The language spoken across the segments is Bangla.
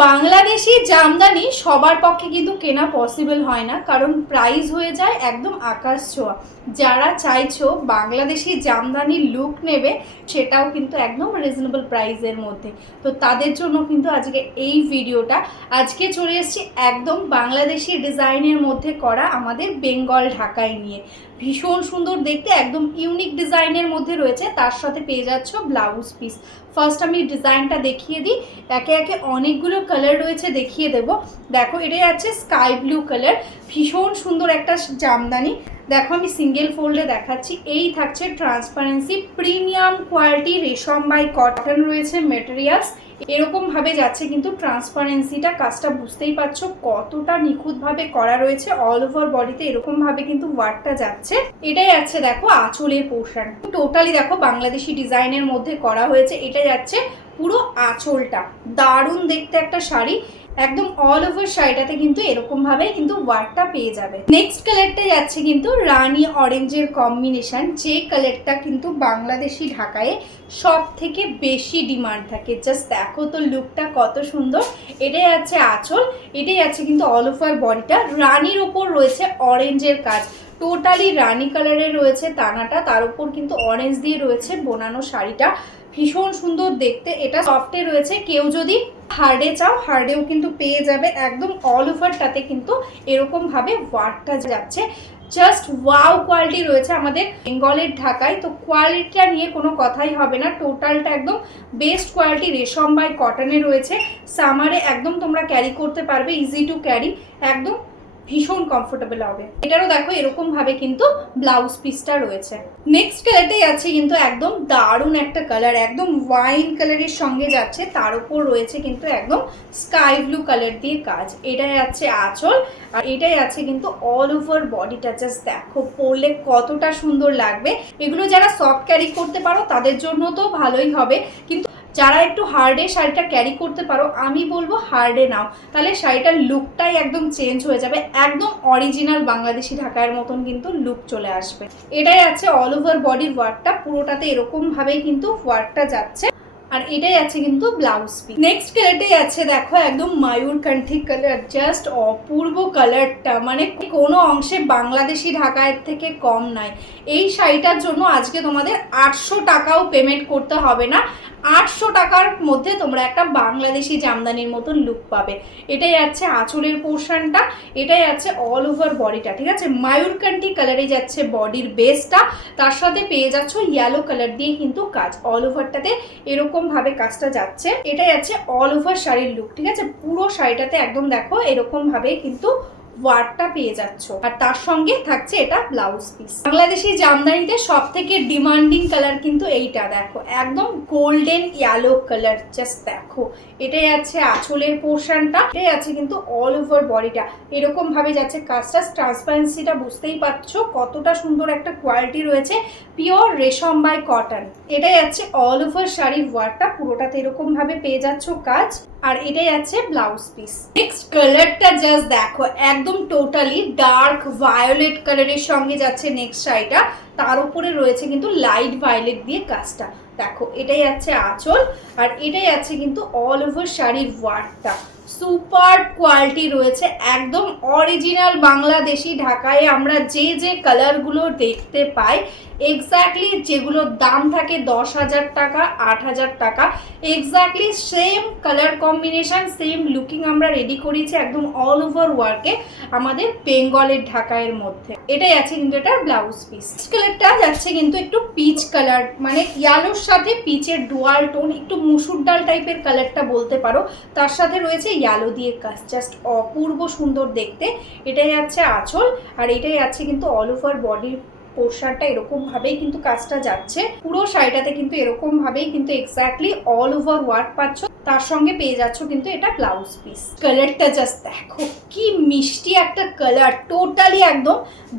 বাংলাদেশি জামদানি সবার পক্ষে কিন্তু কেনা পসিবল হয় না, কারণ প্রাইস হয়ে যায় একদম আকাশ ছোঁয়া। যারা চাইছো বাংলাদেশি জামদানির লুক নেবে, সেটাও কিন্তু একদম রিজনেবল প্রাইসের মধ্যে, তো তাদের জন্য কিন্তু আজকে এই ভিডিওটা। আজকে চলে এসেছি একদম বাংলাদেশি ডিজাইনের মধ্যে করা আমাদের বেঙ্গল ঢাকাই নিয়ে। ভীষণ সুন্দর দেখতে, একদম ইউনিক ডিজাইনের মধ্যে রয়েছে, তার সাথে পেয়ে যাচ্ছ ব্লাউজ পিস। ফার্স্ট আমি ডিজাইনটা দেখিয়ে দিই, একে একে অনেকগুলো কালার রয়েছে, দেখিয়ে দেব। দেখো, এটাই আছে স্কাই ব্লু কালার, ভীষণ সুন্দর একটা জামদানি। দেখো আমি সিঙ্গেল ফোল্ডে দেখাচ্ছি। এই থাকছে ট্রান্সপারেন্সি, প্রিমিয়াম কোয়ালিটি রেশম বাই কটন রয়েছে মেটেরিয়ালস। এরকম ভাবে যাচ্ছে কিন্তু ট্রান্সপারেন্সিটা, কাজটা বুঝতেই পারছো কতটা নিখুঁতভাবে করা রয়েছে। অল ওভার বডিতে এরকম ভাবে কিন্তু ওয়ার্কটা যাচ্ছে। এটাই আছে দেখো আঁচলের পোর্শন, টোটালি দেখো বাংলাদেশি ডিজাইনের মধ্যে করা হয়েছে। এটা যাচ্ছে পুরো আঁচলটা, দারুণ দেখতে একটা শাড়ি। একদম অল ওভার শাড়িটাতে কিন্তু এরকম ভাবে কিন্তু ওয়ার্কটা পেয়ে যাবে। নেক্সট কালারটা যাচ্ছে কিন্তু রানী অরেঞ্জের কম্বিনেশন, যে কালারটা কিন্তু বাংলাদেশি ঢাকায় সব থেকে বেশি ডিমান্ড থাকে। জাস্ট দেখো তো লুকটা কত সুন্দর। এটাই আছে আঁচল, এটাই আছে কিন্তু অল ওভার বডিটা। রানীর ওপর রয়েছে অরেঞ্জের কাজ, টোটালি রানী কালারের রয়েছে তানাটা, তার উপর কিন্তু অরেঞ্জ দিয়ে রয়েছে বোনানো শাড়িটা। ভীষণ সুন্দর দেখতে। এটা সফটে রয়েছে, কেউ যদি হার্ডে চাও হার্ডেও কিন্তু পেয়ে যাবে। একদম অল ওভারটাতে কিন্তু এরকম ভাবে ওয়ার্কটা যাচ্ছে। জাস্ট ওয়াও কোয়ালিটি রয়েছে আমাদের বেঙ্গলের ঢাকায়, তো কোয়ালিটিটা নিয়ে কোনো কথাই হবে না। টোটালটা একদম বেস্ট কোয়ালিটি রেশম বাই কটনে রয়েছে। সামারে একদম তোমরা ক্যারি করতে পারবে, ইজি টু ক্যারি, একদম ভীষণ কমফোর্টেবল হবে। এটারও দেখো এরকম ভাবে কিন্তু ব্লাউজ পিসটা রয়েছে। নেক্সট কালারটাই আছে কিন্তু একদম দারুণ একটা কালার, একদম ওয়াইন কালারের সঙ্গে যাচ্ছে, তার উপর রয়েছে কিন্তু একদম স্কাই ব্লু কালার দিয়ে কাজ। এটাই আছে আঁচল, আর এটাই আছে কিন্তু অল ওভার বডিটা। জাস্ট দেখো পরলে কতটা সুন্দর লাগবে। এগুলো যারা সফট ক্যারি করতে পারো তাদের জন্য তো ভালোই হবে, কিন্তু যারা একটু হার্ডে শাড়িটা ক্যারি করতে পারো, আমি বলবো হার্ডে নাও, তাহলে শাড়িটার লুকটাই একদম চেঞ্জ হয়ে যাবে। একদম অরিজিনাল বাংলাদেশি ঢাকার মতন কিন্তু লুক চলে আসবে। এটাই আছে অল ওভার বডির ওয়ার্কটা, পুরোটাতে এরকম ভাবেই কিন্তু ওয়ার্কটা যাচ্ছে। আর এটাই আছে কিন্তু ব্লাউজ পিস। নেক্সট কালারটাই আছে দেখো একদম ময়ূরকণ্ঠী কালার, জাস্ট অপূর্ব কালারটা, মানে কোনো অংশে বাংলাদেশি ঢাকার থেকে কম নাই। এই শাড়িটার জন্য আজকে তোমাদের 800 টাকাও পেমেন্ট করতে হবে না। 800 টাকার মধ্যে তোমরা একটা বাংলাদেশি জামদানির মতন লুক পাবে। এটাই আছে আঁচলের পোর্শনটা, এটাই আছে অল ওভার বডিটা। ঠিক আছে, ময়ূরকণ্ঠী কালারে যাচ্ছে বডির বেসটা, তার সাথে পেয়ে যাচ্ছ ইয়েলো কালার দিয়ে কিন্তু কাজ। অল ওভারটাতে এরকম ভাবে কাজটা যাচ্ছে। এটাই আছে অল ওভার শাড়ির লুক। ঠিক আছে, পুরো শাড়িটাতে একদম দেখো এরকম ভাবে কিন্তু ওয়ার্কটা পেয়ে যাচ্ছ, আর তার সঙ্গে থাকছে এটা ব্লাউজ পিস। বাংলাদেশি জামদানিতে সব থেকে ডিমান্ডিং কালার কিন্তু এইটা, দেখো একদম গোল্ডেন ইয়েলো কালার। জাস্ট দেখো, এটাই আছে আঁচলের পোর্শনটা, এটাই আছে কিন্তু অল ওভার বডিটা। এরকম ভাবে যাচ্ছে কাজটা। ট্রান্সপারেন্সিটা বুঝতেই পারছো কতটা সুন্দর একটা কোয়ালিটি রয়েছে, পিওর রেশম বাই কটন। এটাই আছে অল ওভার শাড়ির ওয়ার্কটা, পুরোটাতে এরকম ভাবে পেয়ে যাচ্ছ কাজ, আর এটাই আছে ব্লাউজ পিস। নেক্সট কালারটা জাস্ট দেখো, একদম টোটালি ডার্ক ভায়োলেট কালারের সঙ্গে যাচ্ছে নেক্সট শাড়িটা, তার উপরে রয়েছে কিন্তু লাইট ভায়োলেট দিয়ে কাজটা। দেখো এটাই আছে আঁচল, আর এটাই আছে কিন্তু অল ওভার শাড়ির ওয়ার্কটা। সুপার কোয়ালিটি রয়েছে, একদম অরিজিনাল বাংলাদেশি ঢাকায় আমরা যে যে কালারগুলো দেখতে পাই, এক্স্যাক্টলি যেগুলোর দাম থাকে 10,000 টাকা 8,000 টাকা, exactly same colour combination same looking আমরা রেডি করেছি একদম অল ওভার ওয়ার্কে আমাদের বেঙ্গলের ঢাকায়ের মধ্যে। এটাই আছে কিন্তু এটার ব্লাউজ পিস। কালারটা যাচ্ছে কিন্তু একটু পিচ কালার, মানে ইয়ালোর সাথে পিচের ডুয়াল টোন, একটু মুসুর ডাল টাইপের কালারটা বলতে পারো, তার সাথে রয়েছে ইয়ালো দিয়ে কাজ। জাস্ট অপূর্ব সুন্দর দেখতে। এটাই আছে আঁচল, আর এটাই আছে কিন্তু অল ওভার বডির পোর্শনটা। এরকম ভাবেই কিন্তু কাজটা যাচ্ছে, পুরো শাড়িটাতে কিন্তু এরকম ভাবেই কিন্তু এক্স্যাক্টলি অল ওভার ওয়ার্ক পাচ্ছ, তার সঙ্গে পেয়ে যাচ্ছ কিন্তু এটা ব্লাউজ পিস। কালারটা জাস্ট দেখো কি মিষ্টি একটা কালার, টোটালি একদম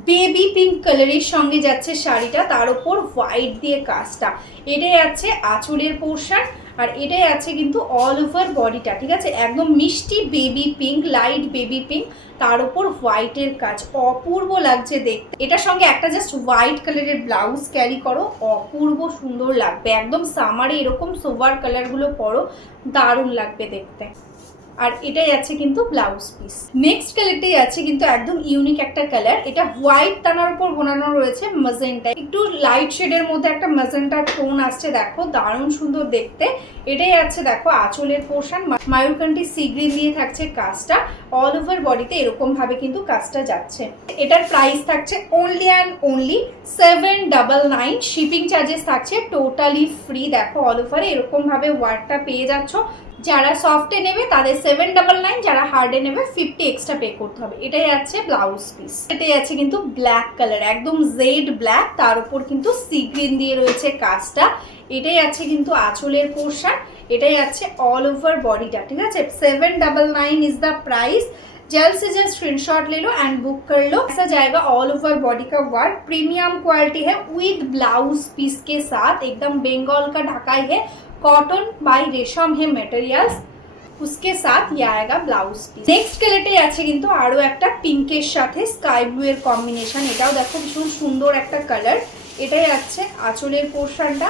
বেবি পিঙ্ক কালারের সঙ্গে যাচ্ছে শাড়িটা, তার উপর হোয়াইট দিয়ে কাজটা। এটাই আছে আঁচলের পোর্শন, আর এটাই আছে কিন্তু অল ওভার বডিটা। ঠিক আছে, একদম মিষ্টি baby pink, light baby pink, তার উপর হোয়াইটের কাজ, অপূর্ব লাগছে দেখতে। এটার সঙ্গে একটা জাস্ট হোয়াইট কালারের ব্লাউজ ক্যারি করো, অপূর্ব সুন্দর লাগবে। একদম সামারে এরকম সোভার কালারগুলো পরো, দারুণ লাগবে দেখতে। আর এটাই আছে কিন্তু ব্লাউজ পিস। নেক্সট কালারটাই আছে কিন্তু একদম ইউনিক একটা কালার, এটা হোয়াইট টানার উপর বোনানো রয়েছে ম্যাজেন্টা, একটু লাইট শেডের মধ্যে একটা ম্যাজেন্টার টোন আসছে, দেখো দারুণ সুন্দর দেখতে। এটাই আছে দেখো আঁচলের পোর্শন, ময়ূরকণ্ঠী সি গ্রিন দিয়ে থাকছে কাজটা, অল ওভার বডিতে এরকম ভাবে কিন্তু কাজটা যাচ্ছে। এটার প্রাইস থাকছে only and only 799, shipping charges থাকছে টোটালি ফ্রি। দেখো অল ওভারে এরকম ভাবে ওয়ার্কটা পেয়ে যাচ্ছ। যারা সফটে নেবে তাদের 799, যারা হার্ডে নেবে 50 এক্সট্রা পে করতে হবে। এটাই আছে ব্লাউজ পিস। এটাই আছে কিন্তু ব্ল্যাক কালার, একদম জেড ব্ল্যাক, তার উপর কিন্তু সি গ্রিন দিয়ে রয়েছে কাজটা। এটাই আছে কিন্তু আঁচলের পোর্শন, এটাই আছে অল ওভার বডিটা, ঠিক আছে। 799 इज द प्राइस। जल्द से जल्द स्क्रीनशॉट ले लो एंड बुक कर लो। ऐसा जाएगा ऑल ओवर बॉडी का वर्क, प्रीमियम क्वालिटी है विद ब्लाउज पीस के साथ, एकदम बंगाल का ढकाई है, कॉटन बाय रेशम है मटेरियल्स, उसके साथ ये आएगा ब्लाउज पीस। नेक्स्ट কালারটাই আছে কিন্তু আরো একটা পিঙ্কের সাথে স্কাই ব্লু এর কম্বিনেশন, এটাও দেখো ভীষণ সুন্দর একটা কালার। এটাই আছে আঁচলের পোর্শনটা,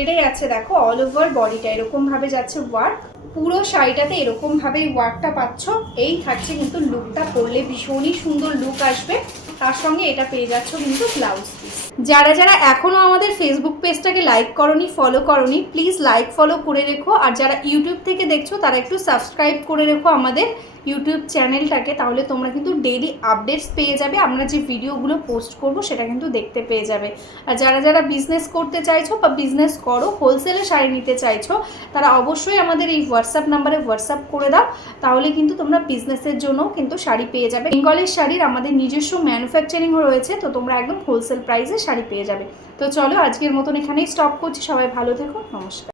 এটাই আছে দেখো অল ওভার বডিটা এরকম ভাবে যাচ্ছে ওয়ার্ক, পুরো শাড়িটাতে এরকম ভাবে ওয়ার্কটা পাচ্ছ। এই থাকছে কিন্তু লুকটা, পরলে ভীষণই সুন্দর লুক আসবে। তার সঙ্গে এটা পেয়ে যাচ্ছ কিন্তু ব্লাউজ পিস। যারা যারা এখনো আমাদের ফেসবুক পেজটাকে লাইক করনি, ফলো করনি, প্লিজ লাইক ফলো করে রেখো। আর যারা ইউটিউব থেকে দেখছো তারা একটু সাবস্ক্রাইব করে রেখো আমাদের ইউটিউব চ্যানেলটাকে, তাহলে তোমরা কিন্তু ডেইলি আপডেটস পেয়ে যাবে, আমরা যে ভিডিওগুলো পোস্ট করব সেটা কিন্তু দেখতে পেয়ে যাবে। আর যারা যারা বিজনেস করতে চাইছো বা বিজনেস করো, হোলসেলে শাড়ি নিতে চাইছো, তারা অবশ্যই আমাদের এই হোয়াটসঅ্যাপ নাম্বারে হোয়াটসঅ্যাপ করে দাও, তাহলে কিন্তু তোমরা বিজনেসের জন্যও কিন্তু শাড়ি পেয়ে যাবে। বেঙ্গলের শাড়ির আমাদের নিজস্ব ম্যানুফ্যাকচারিংও রয়েছে, তো তোমরা একদম হোলসেল প্রাইসে শাড়ি পেয়ে যাবে। তো চলো আজকের মতন এখানেই স্টপ করছি, সবাই ভালো থেকো, নমস্কার।